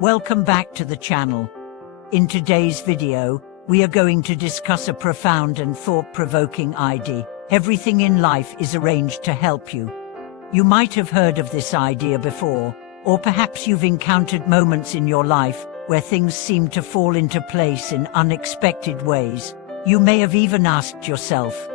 Welcome back to the channel. In today's video, we are going to discuss a profound and thought-provoking idea. Everything in life is arranged to help you. You might have heard of this idea before, or perhaps you've encountered moments in your life where things seem to fall into place in unexpected ways. You may have even asked yourself,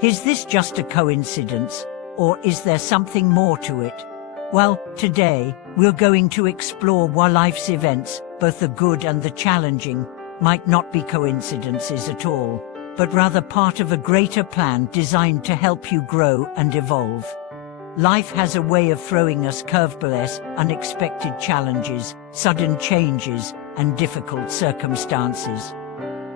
is this just a coincidence, or is there something more to it? Well, today, we're going to explore why life's events, both the good and the challenging, might not be coincidences at all, but rather part of a greater plan designed to help you grow and evolve. Life has a way of throwing us curveballs, unexpected challenges, sudden changes, and difficult circumstances.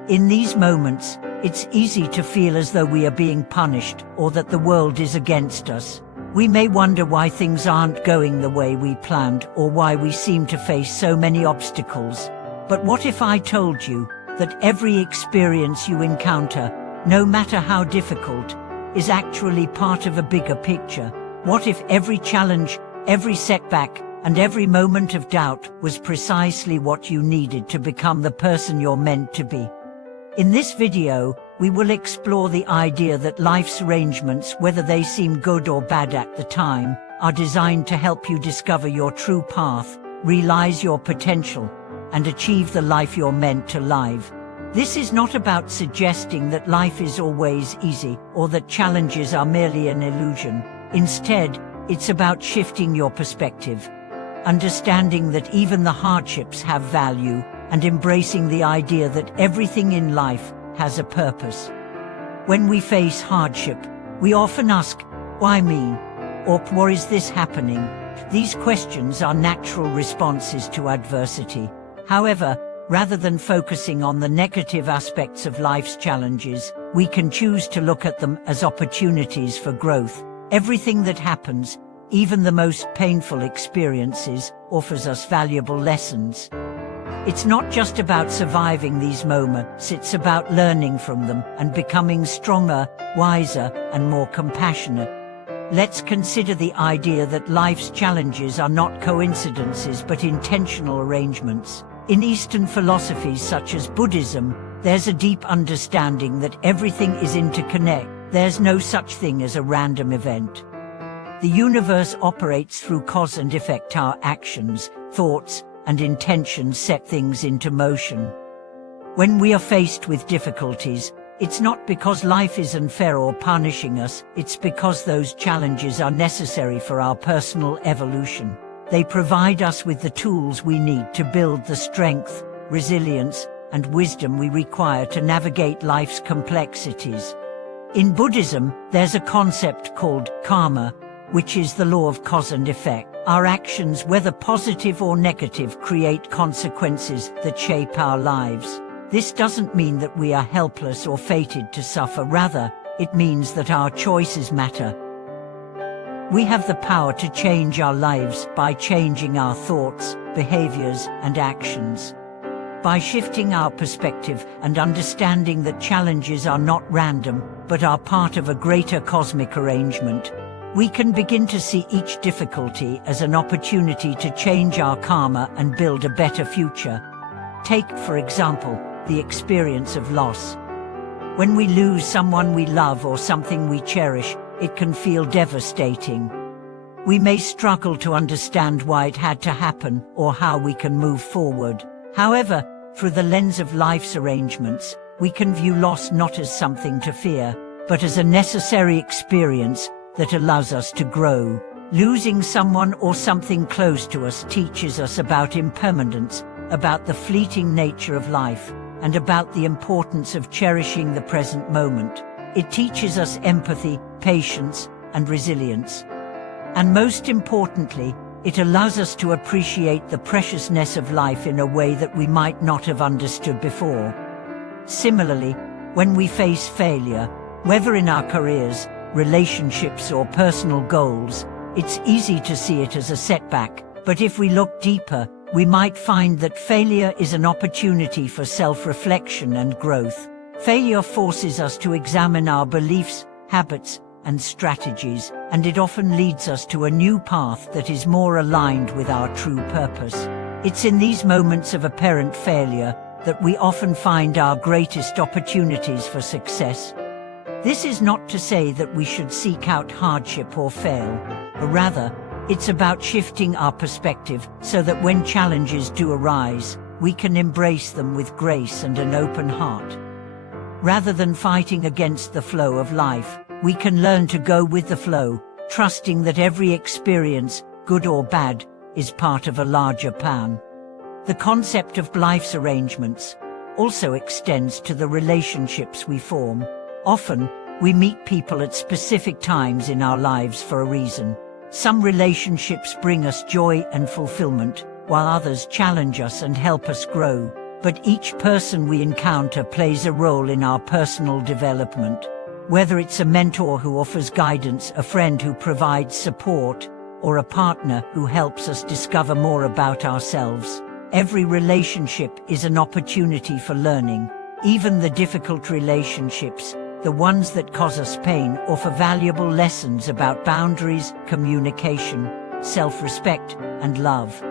In these moments, it's easy to feel as though we are being punished or that the world is against us. We may wonder why things aren't going the way we planned or why we seem to face so many obstacles. But what if I told you that every experience you encounter, no matter how difficult, is actually part of a bigger picture? What if every challenge, every setback, and every moment of doubt was precisely what you needed to become the person you're meant to be? In this video, we will explore the idea that life's arrangements, whether they seem good or bad at the time, are designed to help you discover your true path, realize your potential, and achieve the life you're meant to live. This is not about suggesting that life is always easy or that challenges are merely an illusion. Instead, it's about shifting your perspective, understanding that even the hardships have value, and embracing the idea that everything in life has a purpose. When we face hardship, we often ask, why me? Or why is this happening? These questions are natural responses to adversity. However, rather than focusing on the negative aspects of life's challenges, we can choose to look at them as opportunities for growth. Everything that happens, even the most painful experiences, offers us valuable lessons. It's not just about surviving these moments, it's about learning from them and becoming stronger, wiser, and more compassionate. Let's consider the idea that life's challenges are not coincidences but intentional arrangements. In Eastern philosophies such as Buddhism, there's a deep understanding that everything is interconnected. There's no such thing as a random event. The universe operates through cause and effect. Our actions, thoughts, and intentions set things into motion. When we are faced with difficulties, it's not because life is unfair or punishing us, it's because those challenges are necessary for our personal evolution. They provide us with the tools we need to build the strength, resilience, and wisdom we require to navigate life's complexities. In Buddhism, there's a concept called karma, which is the law of cause and effect. Our actions, whether positive or negative, create consequences that shape our lives. This doesn't mean that we are helpless or fated to suffer. Rather, it means that our choices matter. We have the power to change our lives by changing our thoughts, behaviors, and actions. By shifting our perspective and understanding that challenges are not random, but are part of a greater cosmic arrangement, we can begin to see each difficulty as an opportunity to change our karma and build a better future. Take, for example, the experience of loss. When we lose someone we love or something we cherish, it can feel devastating. We may struggle to understand why it had to happen or how we can move forward. However, through the lens of life's arrangements, we can view loss not as something to fear, but as a necessary experience that allows us to grow. Losing someone or something close to us teaches us about impermanence, about the fleeting nature of life, and about the importance of cherishing the present moment. It teaches us empathy, patience, and resilience. And most importantly, it allows us to appreciate the preciousness of life in a way that we might not have understood before. Similarly, when we face failure, whether in our careers, relationships, or personal goals, it's easy to see it as a setback. But if we look deeper, we might find that failure is an opportunity for self-reflection and growth. Failure forces us to examine our beliefs, habits, and strategies, and it often leads us to a new path that is more aligned with our true purpose. It's in these moments of apparent failure that we often find our greatest opportunities for success. This is not to say that we should seek out hardship or fail, but rather, it's about shifting our perspective so that when challenges do arise, we can embrace them with grace and an open heart. Rather than fighting against the flow of life, we can learn to go with the flow, trusting that every experience, good or bad, is part of a larger plan. The concept of life's arrangements also extends to the relationships we form. Often, we meet people at specific times in our lives for a reason. Some relationships bring us joy and fulfillment, while others challenge us and help us grow. But each person we encounter plays a role in our personal development. Whether it's a mentor who offers guidance, a friend who provides support, or a partner who helps us discover more about ourselves, every relationship is an opportunity for learning. Even the difficult relationships, the ones that cause us pain, offer valuable lessons about boundaries, communication, self-respect, and love.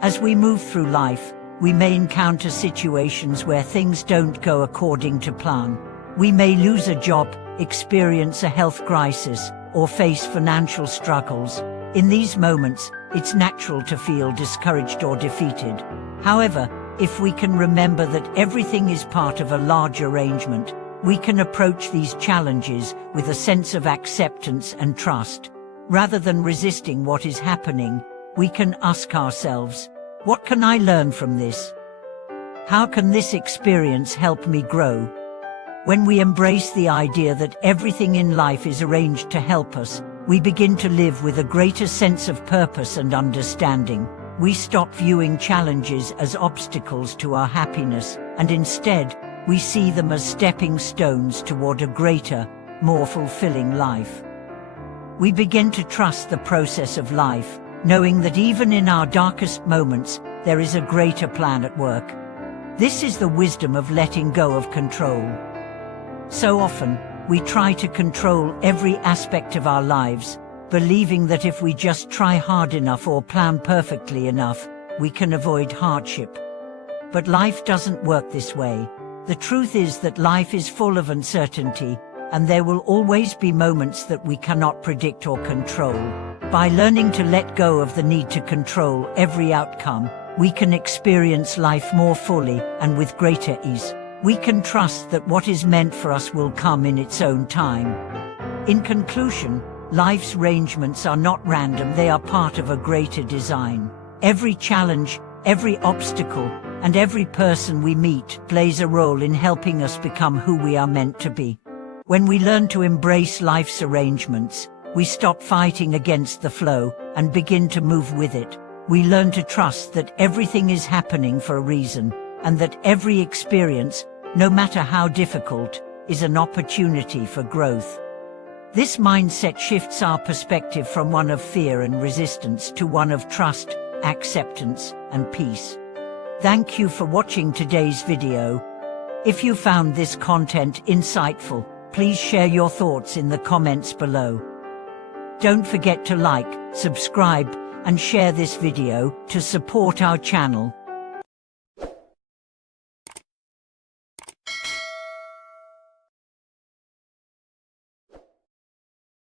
As we move through life, we may encounter situations where things don't go according to plan. We may lose a job, experience a health crisis, or face financial struggles. In these moments, it's natural to feel discouraged or defeated. However, if we can remember that everything is part of a large arrangement, we can approach these challenges with a sense of acceptance and trust. Rather than resisting what is happening, we can ask ourselves, what can I learn from this? How can this experience help me grow? When we embrace the idea that everything in life is arranged to help us, we begin to live with a greater sense of purpose and understanding. We stop viewing challenges as obstacles to our happiness, and instead, we see them as stepping stones toward a greater, more fulfilling life. We begin to trust the process of life, knowing that even in our darkest moments, there is a greater plan at work. This is the wisdom of letting go of control. So often, we try to control every aspect of our lives, believing that if we just try hard enough or plan perfectly enough, we can avoid hardship. But life doesn't work this way. The truth is that life is full of uncertainty, and there will always be moments that we cannot predict or control. By learning to let go of the need to control every outcome, we can experience life more fully and with greater ease. We can trust that what is meant for us will come in its own time. In conclusion, life's arrangements are not random, they are part of a greater design. Every challenge, every obstacle, and every person we meet plays a role in helping us become who we are meant to be. When we learn to embrace life's arrangements, we stop fighting against the flow and begin to move with it. We learn to trust that everything is happening for a reason, and that every experience, no matter how difficult, is an opportunity for growth. This mindset shifts our perspective from one of fear and resistance to one of trust, acceptance, and peace. Thank you for watching today's video. If you found this content insightful, please share your thoughts in the comments below. Don't forget to like, subscribe, and share this video to support our channel.